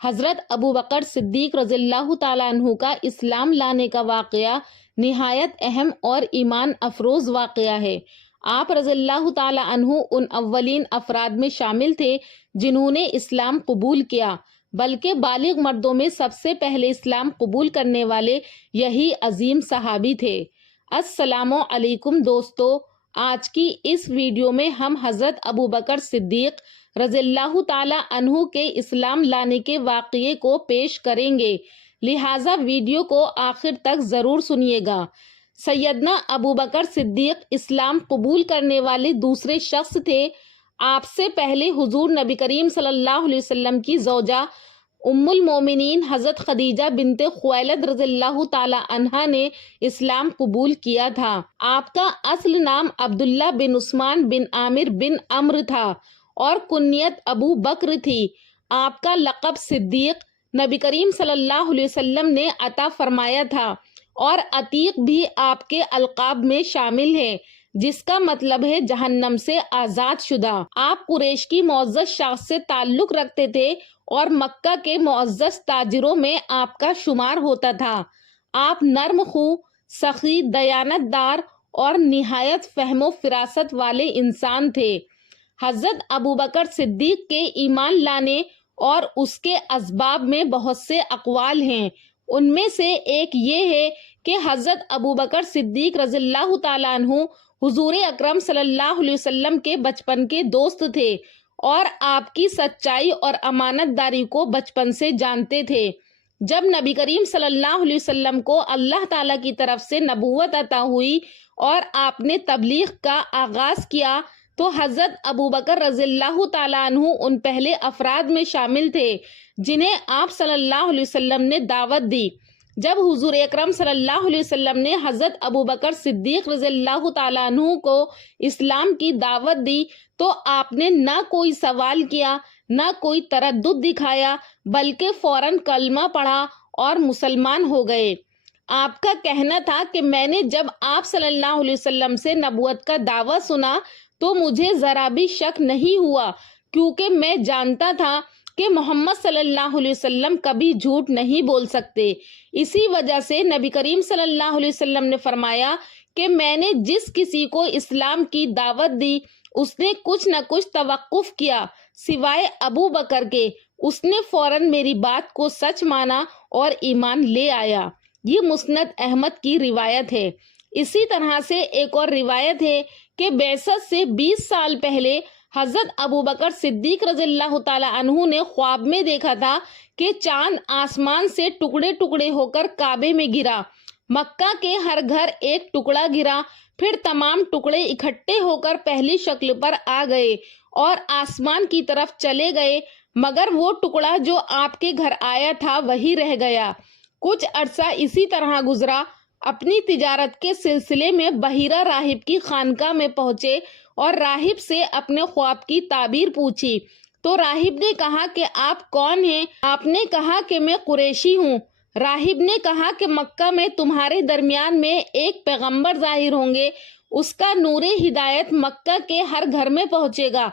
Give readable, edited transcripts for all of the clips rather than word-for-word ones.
حضرت ابو بکر صدیق رضی اللہ تعالیٰ عنہ کا اسلام لانے کا واقعہ نہایت اہم اور ایمان افروز واقعہ ہے۔ آپ رضی اللہ تعالیٰ عنہ ان اولین افراد میں شامل تھے جنہوں نے اسلام قبول کیا، بلکہ بالغ مردوں میں سب سے پہلے اسلام قبول کرنے والے یہی عظیم صحابی تھے۔ السلام علیکم دوستو، آج کی اس ویڈیو میں ہم حضرت ابو بکر صدیق رضی اللہ تعالیٰ عنہ کے اسلام لانے کے واقعے کو پیش کریں گے، لہٰذا ویڈیو کو آخر تک ضرور سنیے گا۔ سیدنا ابو بکر صدیق اسلام قبول کرنے والے دوسرے شخص تھے۔ آپ سے پہلے حضور نبی کریم صلی اللہ علیہ وسلم کی زوجہ ام المومنین حضرت خدیجہ بنت خویلد رضی اللہ تعالیٰ عنہا نے اسلام قبول کیا تھا۔ آپ کا اصل نام عبداللہ بن عثمان بن عامر بن عمرو تھا اور کنیت ابو بکر تھی۔ آپ کا لقب صدیق نبی کریم صلی اللہ علیہ وسلم نے عطا فرمایا تھا، اور عتیق بھی آپ کے القاب میں شامل ہے، جس کا مطلب ہے جہنم سے آزاد شدہ۔ آپ قریش کی معزز شاخ سے تعلق رکھتے تھے اور مکہ کے معزز تاجروں میں آپ کا شمار ہوتا تھا۔ آپ نرم خو، سخی، دیانت دار اور نہایت فہم و فراست والے انسان تھے۔ حضرت ابو بکر صدیق کے ایمان لانے اور اس کے اسباب میں بہت سے اقوال ہیں۔ ان میں سے ایک یہ ہے کہ حضرت ابو بکر صدیق رضی اللہ تعالیٰ عنہ حضور اکرم صلی اللہ علیہ وسلم کے بچپن کے دوست تھے اور آپ کی سچائی اور امانت داری کو بچپن سے جانتے تھے۔ جب نبی کریم صلی اللہ علیہ وسلم کو اللہ تعالیٰ کی طرف سے نبوت عطا ہوئی اور آپ نے تبلیغ کا آغاز کیا تو حضرت ابو بکر رضی اللہ تعالیٰ عنہ ان پہلے افراد میں شامل تھے جنہیں آپ صلی اللہ علیہ وسلم نے دعوت دی۔ جب حضور اکرم صلی اللہ علیہ وسلم نے حضرت ابو بکر صدیق رضی اللہ تعالیٰ عنہ کو اسلام کی دعوت دی تو آپ نے نہ کوئی سوال کیا، نہ کوئی تردد دکھایا، بلکہ فوراً کلمہ پڑھا اور مسلمان ہو گئے۔ آپ کا کہنا تھا کہ میں نے جب آپ صلی اللہ علیہ وسلم سے نبوت کا دعویٰ سنا تو مجھے ذرا بھی شک نہیں ہوا، کیونکہ میں جانتا تھا کہ محمد صلی اللہ علیہ وسلم کبھی جھوٹ نہیں بول سکتے۔ اسی وجہ سے نبی کریم صلی اللہ علیہ وسلم نے فرمایا کہ میں نے جس کسی کو اسلام کی دعوت دی اس نے کچھ نہ کچھ توقف کیا سوائے ابو بکر کے، اس نے فوراً میری بات کو سچ مانا اور ایمان لے آیا۔ یہ مسند احمد کی روایت ہے۔ اسی طرح سے ایک اور روایت ہے کہ بعثت سے 20 سال پہلے حضرت ابو بکر صدیق رضی اللہ تعالیٰ عنہ نے خواب میں دیکھا تھا کہ چاند آسمان سے ٹکڑے ٹکڑے ہو کر کعبے میں گرا۔ مکہ کے ہر گھر ایک ٹکڑا گرا، پھر تمام ٹکڑے اکٹھے ہو کر پہلی شکل پر آ گئے اور آسمان کی طرف چلے گئے، مگر وہ ٹکڑا جو آپ کے گھر آیا تھا وہی رہ گیا۔ کچھ عرصہ اسی طرح گزرا۔ اپنی تجارت کے سلسلے میں بحیرہ راہب کی خانقاہ میں پہنچے اور راہب سے اپنے خواب کی تعبیر پوچھی تو راہب نے کہا کہ آپ کون ہیں؟ آپ نے کہا کہ میں قریشی ہوں۔ راہب نے کہا کہ مکہ میں تمہارے درمیان میں ایک پیغمبر ظاہر ہوں گے، اس کا نور ہدایت مکہ کے ہر گھر میں پہنچے گا،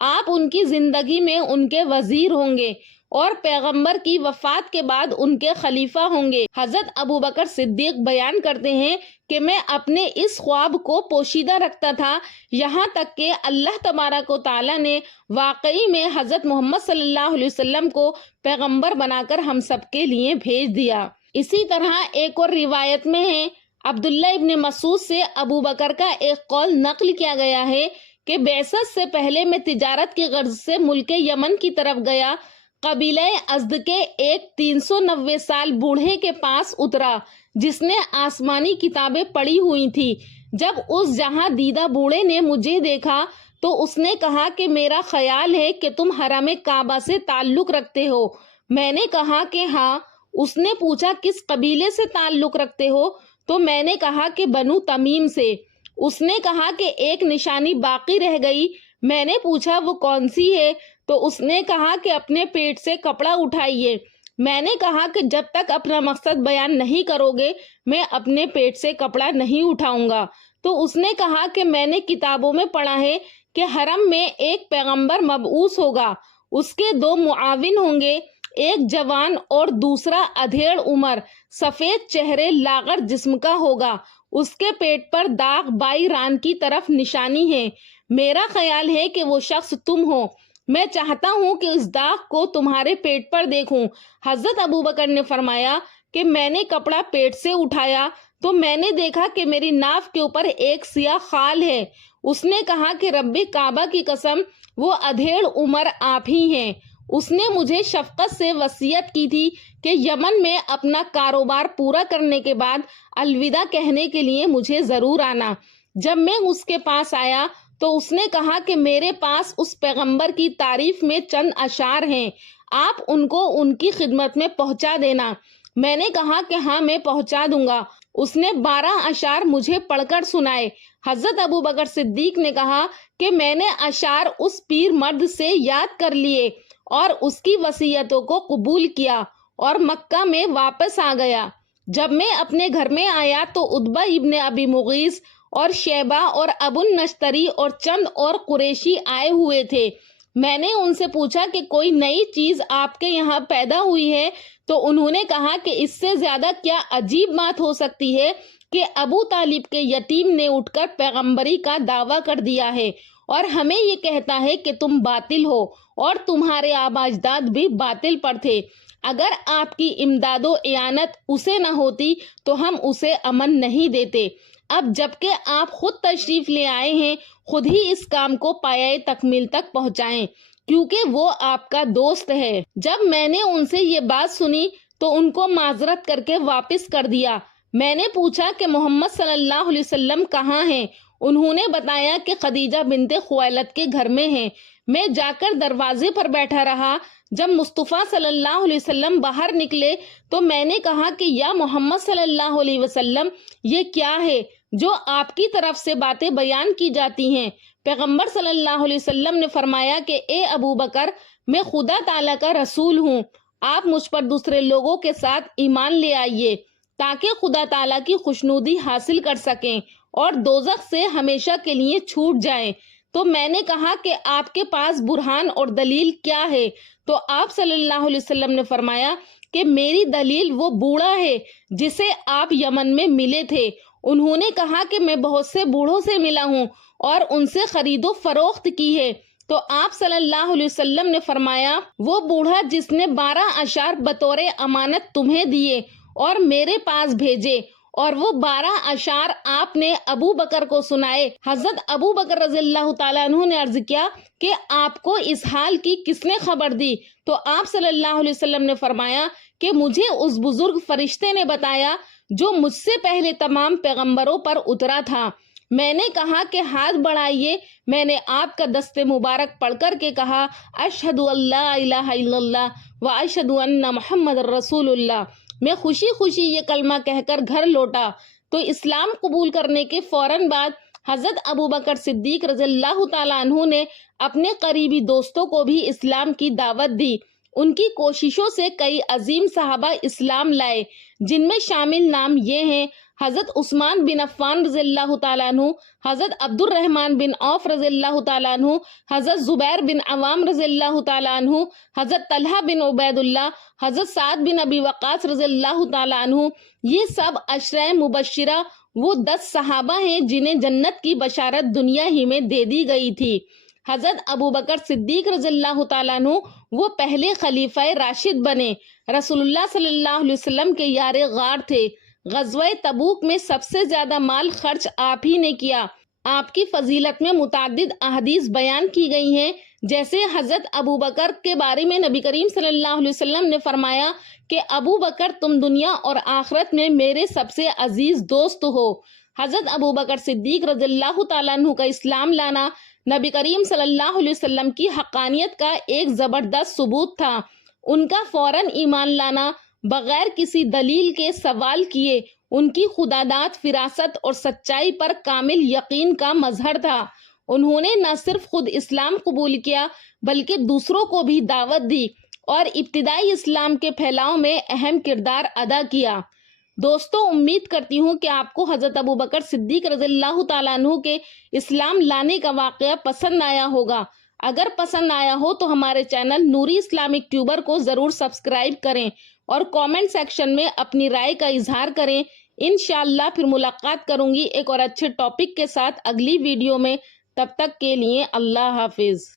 آپ ان کی زندگی میں ان کے وزیر ہوں گے اور پیغمبر کی وفات کے بعد ان کے خلیفہ ہوں گے۔ حضرت ابو بکر صدیق بیان کرتے ہیں کہ میں اپنے اس خواب کو پوشیدہ رکھتا تھا، یہاں تک کہ اللہ تبارک و تعالیٰ نے واقعی میں حضرت محمد صلی اللہ علیہ وسلم کو پیغمبر بنا کر ہم سب کے لیے بھیج دیا۔ اسی طرح ایک اور روایت میں ہے، عبداللہ ابن مسعود سے ابو بکر کا ایک قول نقل کیا گیا ہے کہ بعثت سے پہلے میں تجارت کی غرض سے ملک یمن کی طرف گیا۔ قبیلہ ازد کے ایک 390 سال بوڑھے کے پاس اترا جس نے آسمانی کتابیں پڑھی ہوئی تھی۔ جب اس جہاں دیدہ بوڑھے نے مجھے دیکھا تو اس نے کہا کہ میرا خیال ہے کہ تم حرم کعبہ سے تعلق رکھتے ہو۔ میں نے کہا کہ ہاں۔ اس نے پوچھا کس قبیلے سے تعلق رکھتے ہو تو میں نے کہا کہ بنو تمیم سے۔ اس نے کہا کہ ایک نشانی باقی رہ گئی۔ میں نے پوچھا وہ کون سی ہے تو اس نے کہا کہ اپنے پیٹ سے کپڑا اٹھائیے۔ میں نے کہا کہ جب تک اپنا مقصد بیان نہیں کرو گے میں اپنے پیٹ سے کپڑا نہیں اٹھاؤں گا۔ تو اس نے کہا کہ میں نے کتابوں میں پڑھا ہے کہ حرم میں ایک پیغمبر مبعوث ہوگا، اس کے 2 معاون ہوں گے، ایک جوان اور دوسرا ادھیڑ عمر، سفید چہرے، لاغر جسم کا ہوگا، اس کے پیٹ پر داغ بائی ران کی طرف نشانی ہے۔ میرا خیال ہے کہ وہ شخص تم ہو۔ میں چاہتا ہوں کہ اس داغ کو تمہارے پیٹ پر دیکھوں۔ حضرت ابوبکر نے فرمایا کہ میں نے کپڑا پیٹ سے اٹھایا تو میں نے دیکھا کہ میری ناف کے اوپر ایک سیاہ خال ہے۔ اس نے کہا کہ رب کعبہ کی قسم، وہ ادھیڑ عمر آپ ہی ہیں۔ اس نے مجھے شفقت سے وصیت کی تھی کہ یمن میں اپنا کاروبار پورا کرنے کے بعد الوداع کہنے کے لیے مجھے ضرور آنا۔ جب میں اس کے پاس آیا تو اس نے کہا کہ میرے پاس اس پیغمبر کی تعریف میں چند اشعار ہیں، آپ ان کو ان کی خدمت میں پہنچا دینا۔ میں نے کہا کہ ہاں، میں پہنچا دوں گا۔ اس نے 12 اشعار مجھے پڑھ کر سنائے۔ حضرت ابوبکر صدیق نے کہا کہ میں نے اشعار اس پیر مرد سے یاد کر لیے اور اس کی وصیتوں کو قبول کیا اور مکہ میں واپس آ گیا۔ جب میں اپنے گھر میں آیا تو عتبہ ابن ابی مغیث اور شیبہ اور ابو النشتری اور چند اور قریشی آئے ہوئے تھے۔ میں نے ان سے پوچھا کہ کوئی نئی چیز آپ کے یہاں پیدا ہوئی ہے تو انہوں نے کہا کہ اس سے زیادہ کیا عجیب بات ہو سکتی ہے کہ ابو طالب کے یتیم نے اٹھ کر پیغمبری کا دعویٰ کر دیا ہے اور ہمیں یہ کہتا ہے کہ تم باطل ہو اور تمہارے آبا اجداد بھی باطل پر تھے۔ اگر آپ کی امداد و اعانت اسے نہ ہوتی تو ہم اسے امن نہیں دیتے۔ اب جبکہ آپ خود تشریف لے آئے ہیں، خود ہی اس کام کو پایۂ تکمیل تک پہنچائیں، کیونکہ وہ آپ کا دوست ہے۔ جب میں نے ان سے یہ بات سنی تو ان کو معذرت کر کے واپس کر دیا۔ میں نے پوچھا کہ محمد صلی اللہ علیہ وسلم کہاں ہیں؟ انہوں نے بتایا کہ خدیجہ بنت خویلد کے گھر میں ہیں۔ میں جا کر دروازے پر بیٹھا رہا۔ جب مصطفیٰ صلی اللہ علیہ وسلم باہر نکلے تو میں نے کہا کہ یا محمد صلی اللہ علیہ وسلم، یہ کیا ہے جو آپ کی طرف سے باتیں بیان کی جاتی ہیں؟ پیغمبر صلی اللہ علیہ وسلم نے فرمایا کہ اے ابوبکر، میں خدا تعالیٰ کا رسول ہوں، آپ مجھ پر دوسرے لوگوں کے ساتھ ایمان لے آئیے تاکہ خدا تعالیٰ کی خوشنودی حاصل کر سکیں اور دوزخ سے ہمیشہ کے لیے چھوٹ جائیں۔ تو میں نے کہا کہ آپ کے پاس برہان اور دلیل کیا ہے؟ تو آپ صلی اللہ علیہ وسلم نے فرمایا کہ میری دلیل وہ بوڑھا ہے جسے آپ یمن میں ملے تھے۔ انہوں نے کہا کہ میں بہت سے بوڑھوں سے ملا ہوں اور ان سے خرید و فروخت کی ہے۔ تو آپ صلی اللہ علیہ وسلم نے فرمایا وہ بوڑھا جس نے 12 اشعار بطور امانت تمہیں دیے اور میرے پاس بھیجے، اور وہ 12 اشعار آپ نے ابو بکر کو سنائے۔ حضرت ابو بکر رضی اللہ تعالیٰ عنہ نے عرض کیا کہ آپ کو اس حال کی کس نے خبر دی؟ تو آپ صلی اللہ علیہ وسلم نے فرمایا کہ مجھے اس بزرگ فرشتے نے بتایا جو مجھ سے پہلے تمام پیغمبروں پر اترا تھا۔ میں نے کہا کہ ہاتھ بڑھائیے۔ میں نے آپ کا دست مبارک پڑھ کر کے کہا اشہد ان لا الہ الا اللہ و اشہد ان محمد رسول اللہ۔ میں خوشی خوشی یہ کلمہ کہہ کر گھر لوٹا تو اسلام قبول کرنے کے فوراً بعد حضرت ابوبکر صدیق رضی اللہ تعالیٰ عنہ نے اپنے قریبی دوستوں کو بھی اسلام کی دعوت دی۔ ان کی کوششوں سے کئی عظیم صحابہ اسلام لائے، جن میں شامل نام یہ ہیں: حضرت عثمان بن عفان رضی اللہ تعالیٰ عنہ، حضرت عبد الرحمن بن عوف رضی اللہ تعالیٰ عنہ، حضرت زبیر بن عوام رضی اللہ تعالیٰ عنہ، حضرت طلحہ بن عبید اللہ، حضرت سعد بن ابی وقاص رضی اللہ تعالیٰ عنہ۔ یہ سب عشرہ مبشرہ وہ 10 صحابہ ہیں جنہیں جنت کی بشارت دنیا ہی میں دے دی گئی تھی۔ حضرت ابوبکر صدیق رضی اللہ تعالیٰ عنہ وہ پہلے خلیفہ راشد بنے۔ رسول اللہ صلی اللہ علیہ وسلم کے یار غار تھے۔ غزوہ تبوک میں سب سے زیادہ مال خرچ آپ ہی نے کیا۔ آپ کی فضیلت میں متعدد احادیث بیان کی گئی ہیں، جیسے حضرت ابوبکر کے بارے میں نبی کریم صلی اللہ علیہ وسلم نے فرمایا کہ ابوبکر تم دنیا اور آخرت میں میرے سب سے عزیز دوست ہو۔ حضرت ابوبکر صدیق رضی اللہ تعالیٰ عنہ کا اسلام لانا نبی کریم صلی اللہ علیہ وسلم کی حقانیت کا ایک زبردست ثبوت تھا۔ ان کا فوراً ایمان لانا بغیر کسی دلیل کے سوال کیے ان کی خداداد، فراست اور سچائی پر کامل یقین کا مظہر تھا۔ انہوں نے نہ صرف خود اسلام قبول کیا بلکہ دوسروں کو بھی دعوت دی اور ابتدائی اسلام کے پھیلاؤ میں اہم کردار ادا کیا۔ دوستو، امید کرتی ہوں کہ آپ کو حضرت ابوبکر صدیق رضی اللہ تعالیٰ عنہ کے اسلام لانے کا واقعہ پسند آیا ہوگا۔ اگر پسند آیا ہو تو ہمارے چینل نوری اسلامک ٹیوبر کو ضرور سبسکرائب کریں اور کامنٹ سیکشن میں اپنی رائے کا اظہار کریں۔ انشاءاللہ پھر ملاقات کروں گی ایک اور اچھے ٹاپک کے ساتھ اگلی ویڈیو میں۔ تب تک کے لیے اللہ حافظ۔